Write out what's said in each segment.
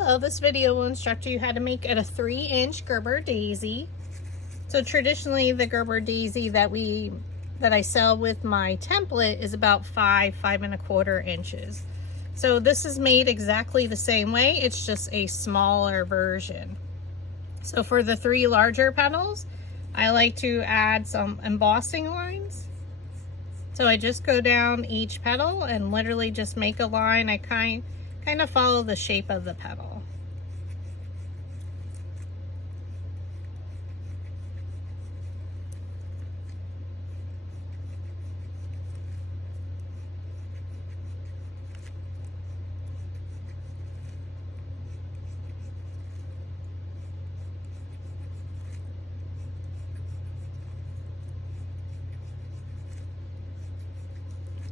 Hello, this video will instruct you how to make a 3-inch Gerbera Daisy. So traditionally the Gerbera Daisy that I sell with my template is about 5.25 inches. So this is made exactly the same way, it's just a smaller version. So for the 3 larger petals, I like to add some embossing lines. So I just go down each petal and literally just make a line. I kind of follow the shape of the petal.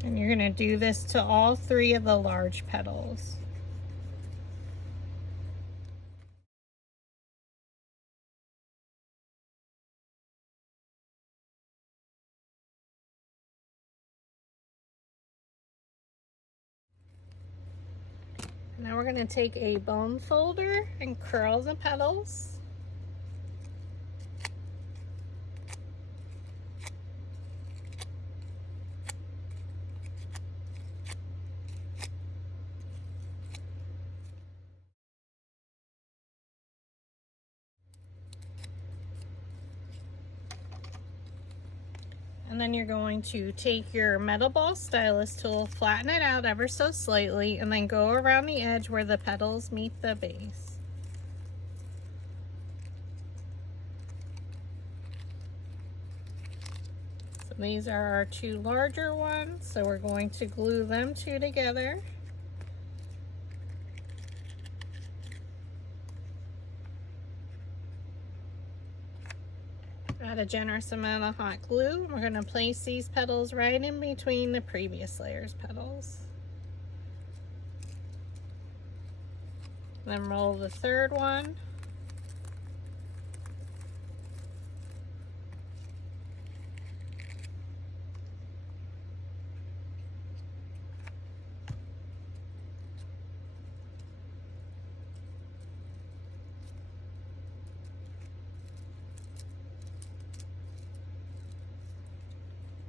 And you're going to do this to all 3 of the large petals. Now we're going to take a bone folder and curl the petals. And then you're going to take your metal ball stylus tool, flatten it out ever so slightly, and then go around the edge where the petals meet the base. So these are our 2 larger ones, so we're going to glue them 2 together. Add a generous amount of hot glue. We're going to place these petals right in between the previous layer's petals. Then roll the 3rd one.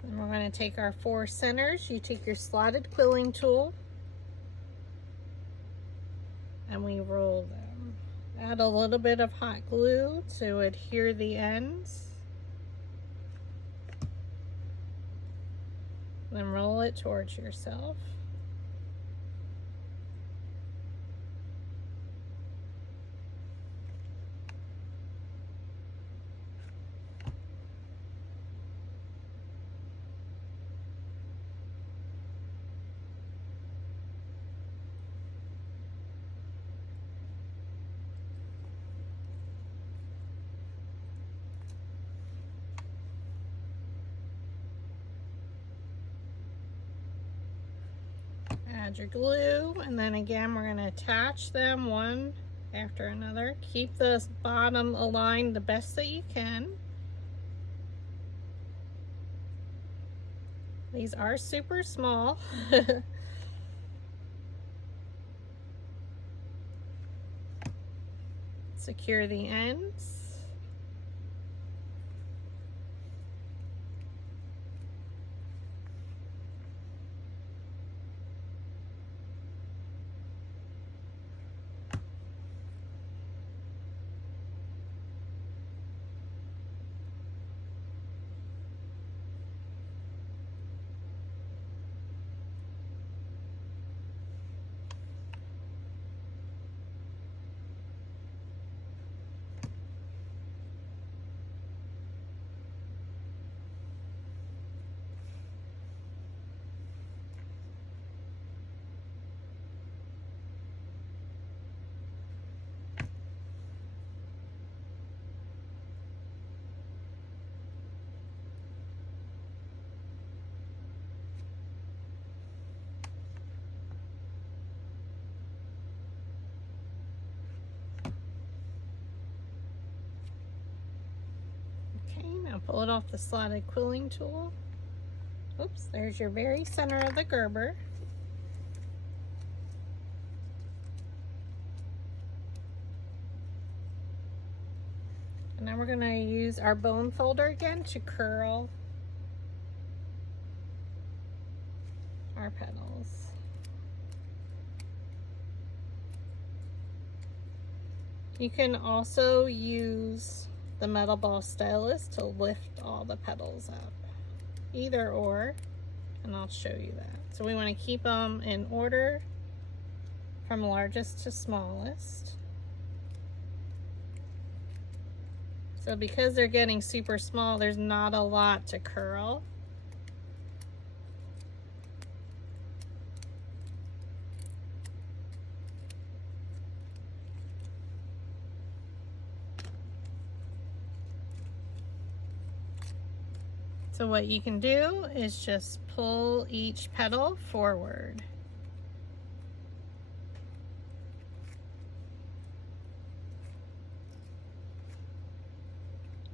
And we're going to take our 4 centers. You take your slotted quilling tool and we roll them. Add a little bit of hot glue to adhere the ends. Then roll it towards yourself. Add your glue, and then again we're going to attach them one after another. Keep the bottom aligned the best that you can. These are super small. Secure the ends. Now pull it off the slotted quilling tool. Oops, there's your very center of the Gerber. now we're going to use our bone folder again to curl our petals. You can also use the metal ball stylus to lift all the petals up. Either or, and I'll show you that. So we want to keep them in order from largest to smallest. So because they're getting super small, there's not a lot to curl. So what you can do is just pull each petal forward.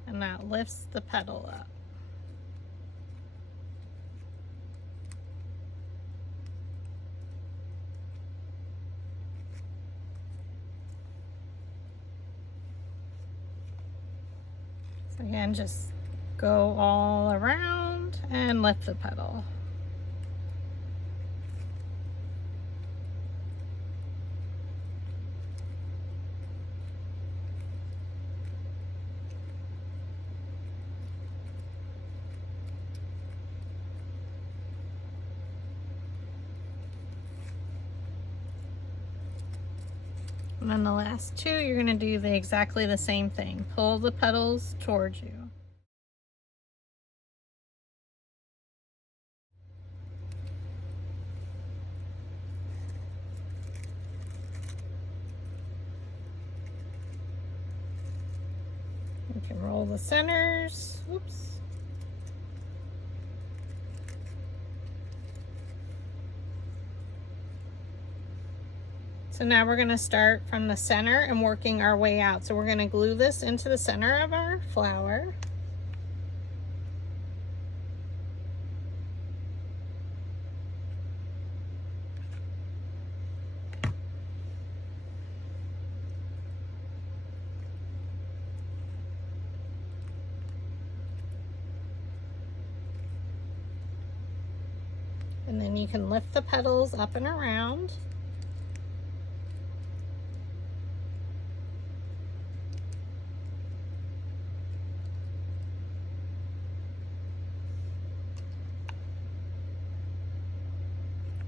And that lifts the petal up. So again, just go all around and lift the petal. And then the last two, you're going to do exactly the same thing. Pull the petals towards you. You can roll the centers. Oops. So now we're going to start from the center and working our way out. So we're going to glue this into the center of our flower. And then you can lift the petals up and around.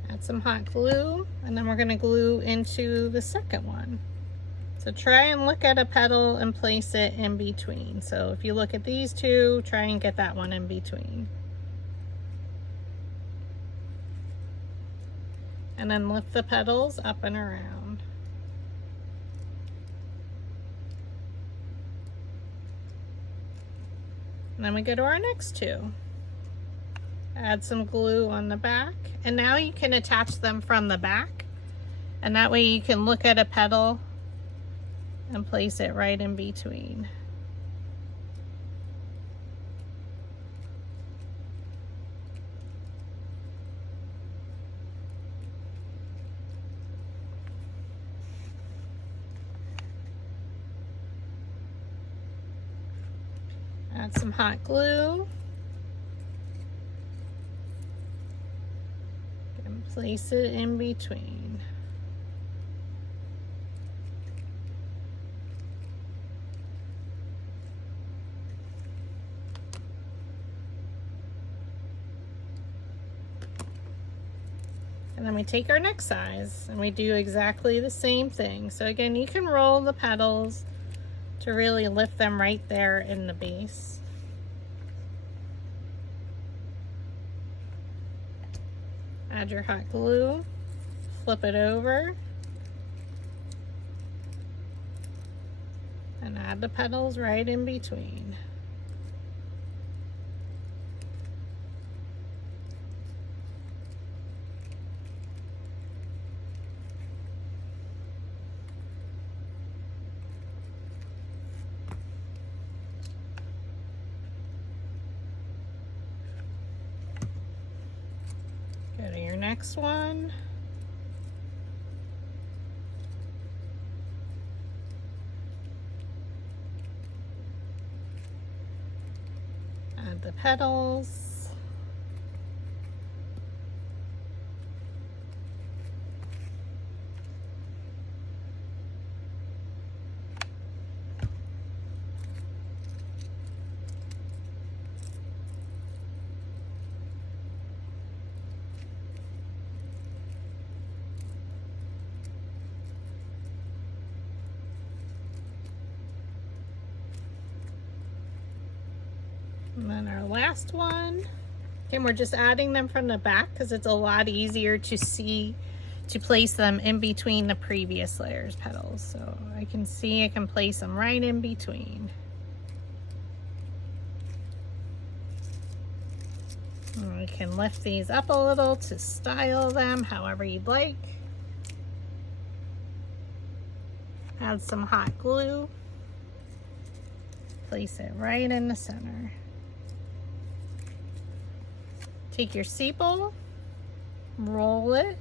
Add some hot glue, and then we're going to glue into the second one. So try and look at a petal and place it in between. So if you look at these two, try and get that one in between. And then lift the petals up and around. And then we go to our next two. Add some glue on the back. And now you can attach them from the back. And that way you can look at a petal and place it right in between. Add some hot glue. And place it in between. And then we take our next size and we do exactly the same thing. So again, you can roll the petals to really lift them right there in the base. Add your hot glue, flip it over, and add the petals right in between. Go to your next one. add the petals. And then our last one. And we're just adding them from the back because it's a lot easier to see, to place them in between the previous layers petals. So I can see I can place them right in between. And we can lift these up a little to style them however you'd like. Add some hot glue. Place it right in the center. Take your sepal, roll it,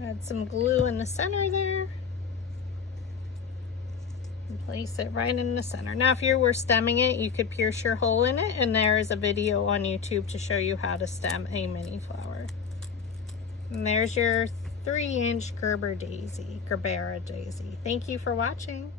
add some glue in the center there, and place it right in the center. Now if you were stemming it, you could pierce your hole in it, and there is a video on YouTube to show you how to stem a mini flower. And there's your 3-inch Gerbera Daisy. Thank you for watching.